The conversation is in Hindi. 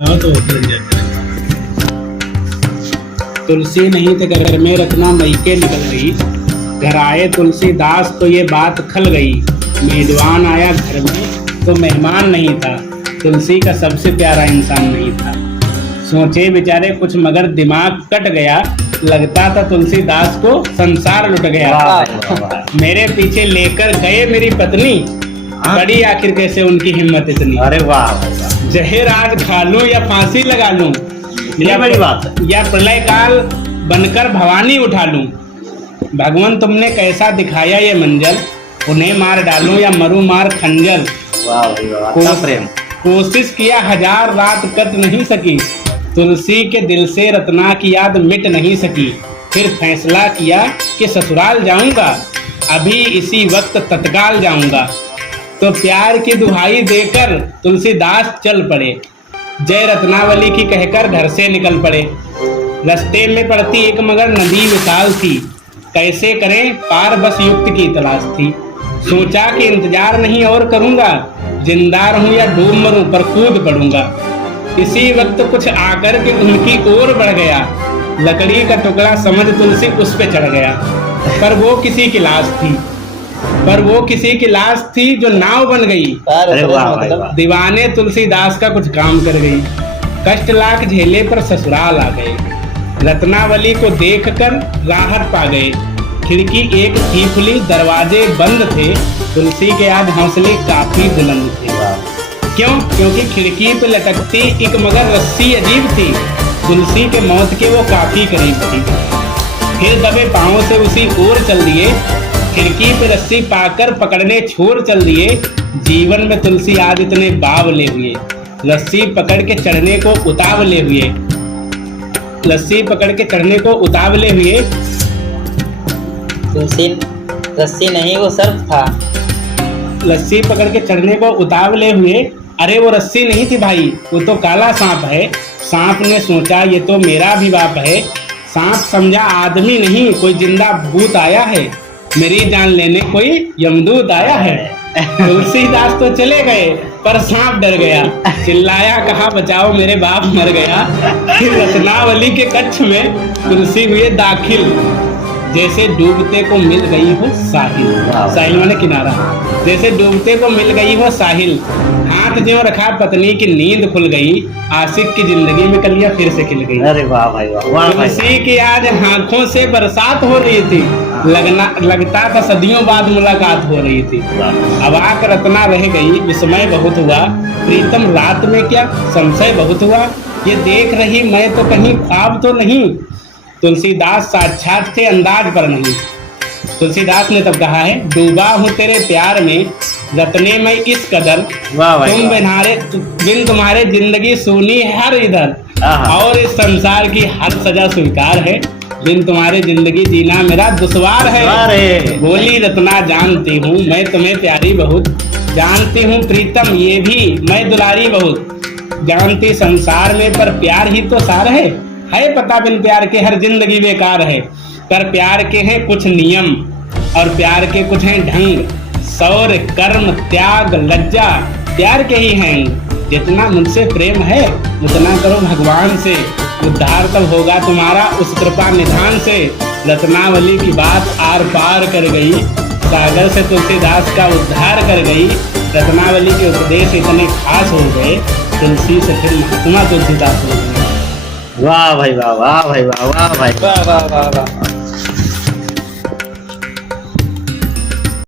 हाँ तो लग जाता है। तुलसी नहीं तो घर में रत्ना मईके निकल गई। घर आए तुलसीदास तो ये बात खल गई। मेजबान आया घर में तो मेहमान नहीं था। तुलसी का सबसे प्यारा इंसान नहीं था। सोचे बेचारे कुछ मगर दिमाग कट गया। लगता था तुलसीदास को संसार लुट गया। मेरे पीछे लेकर गए मेरी पत्नी। बड़ी आखिर कैसे उनकी हिम्मत इतनी। अरे वाह। जहर आज खा लूं या फांसी लगा लूं, ये बड़ी बात है। या प्रलय काल बनकर भवानी उठा लूं। भगवान तुमने कैसा दिखाया ये मंजर। उन्हें मार डालूं या मरूं मार खंजर। वाह भाई वाह, अच्छा प्रेम। कोशिश किया हजार रात कट नहीं सकी। तुलसी के दिल से रत्ना की याद मिट नहीं सकी। फिर फैसला किया कि ससुराल जाऊंगा। अभी इसी वक्त तत्काल जाऊंगा। तो प्यार की दुहाई देकर तुलसीदास चल पड़े। जय रत्नावली की कहकर घर से निकल पड़े। रास्ते में पड़ती एक मगर नदी विशाल थी। कैसे करें पार बस युक्त की तलाश थी। सोचा कि इंतजार नहीं और करूंगा। जिंदा रहूं या डूब मरूं पर कूद पड़ूंगा। इसी वक्त कुछ आकर के उनकी ओर बढ़ गया। लकड़ी का टुकड़ा समझ तुलसी उस पे चढ़ गया। पर वो किसी की लाश थी जो नाव बन गई। अरे वाह भाई वाह। दीवाने तुलसीदास का कुछ काम कर गई। कष्ट लाख झेले पर ससुराल आ गए। रत्नावली को देखकर राहत पा गए। खिड़की एक थी खुली, दरवाजे बंद थे। तुलसी के आज हौसले काफी बुलंद थे। क्यों? क्योंकि खिड़की पे लटकती एक मगर रस्सी अजीब थी। तुलसी के मौत के वो काफी करीब थी। फिर दबे पांवों से उसी ओर चल दिए। खिड़की पे रस्सी पाकर पकड़ने छोर चल दिए। जीवन में तुलसी आज इतने बावले हुए। रस्सी पकड़ के चढ़ने को उतावले हुए। तुलसी रस्सी नहीं वो सर्प था। लस्सी पकड़ के चढ़ने को उतावले हुए। अरे वो रस्सी नहीं थी भाई, वो तो काला सांप है। सांप ने सोचा ये तो मेरा भी बाप है। सांप समझा आदमी नहीं कोई जिंदा भूत आया है। मेरी जान लेने कोई यमदूत आया है। तुलसीदास तो चले गए पर सांप डर गया। चिल्लाया कहा बचाओ मेरे बाप मर गया। फिर रत्नावली के कक्ष में तुलसी हुए दाखिल। जैसे डूबते को मिल गई हो साहिल। साहिल माने किनारा। जैसे डूबते को मिल गई हो साहिल। हाथ ज्यों रखा पत्नी की नींद खुल गई। आशिक की जिंदगी में कलियां फिर से खिल गई। अरे वाह भाई वाह, वाह भाई। तुलसी की आज आंखों से बरसात हो रही थी। लगता था सदियों बाद मुलाकात हो रही थी। अवाक रत्ना रह गई। विस्मय बहुत हुआ। प्रीतम रात में क्या संशय बहुत हुआ। ये देख रही मैं तो कहीं ख्वाब तो नहीं। तुलसीदास साक्षात थे अंदाज पर नहीं। तुलसीदास ने तब कहा है डूबा हूँ तेरे प्यार में रत्ने में इस कदर। तुम बिन तुम्हारे जिंदगी सुनी हर इधर। और इस संसार की हर सजा स्वीकार है। बिन तुम्हारे जिंदगी जीना मेरा दुश्वार है। बोली रत्ना जानती हूँ मैं तुम्हें प्यारी बहुत। जानती हूँ प्रीतम ये भी मैं दुलारी बहुत। जानती संसार में पर प्यार ही तो सार है पता बिन प्यार के हर जिंदगी बेकार है। पर प्यार के हैं कुछ नियम और प्यार के कुछ हैं ढंग। शौर्य कर्म त्याग लज्जा प्यार के ही हैं। जितना मुझसे प्रेम है उतना करो भगवान से। उद्धार तब होगा तुम्हारा उस कृपा निधान से। रत्नावली की बात आर पार कर गई। सागर से तुलसीदास का उद्धार कर गई। रत्नावली के उपदेश इतने खास हो गए। तुलसी से फिर महात्मा तुलसीदास हो गए। वाह भाई वाह, वाह भाई वाह, वाह भाई। वाह वाह वाह वाह।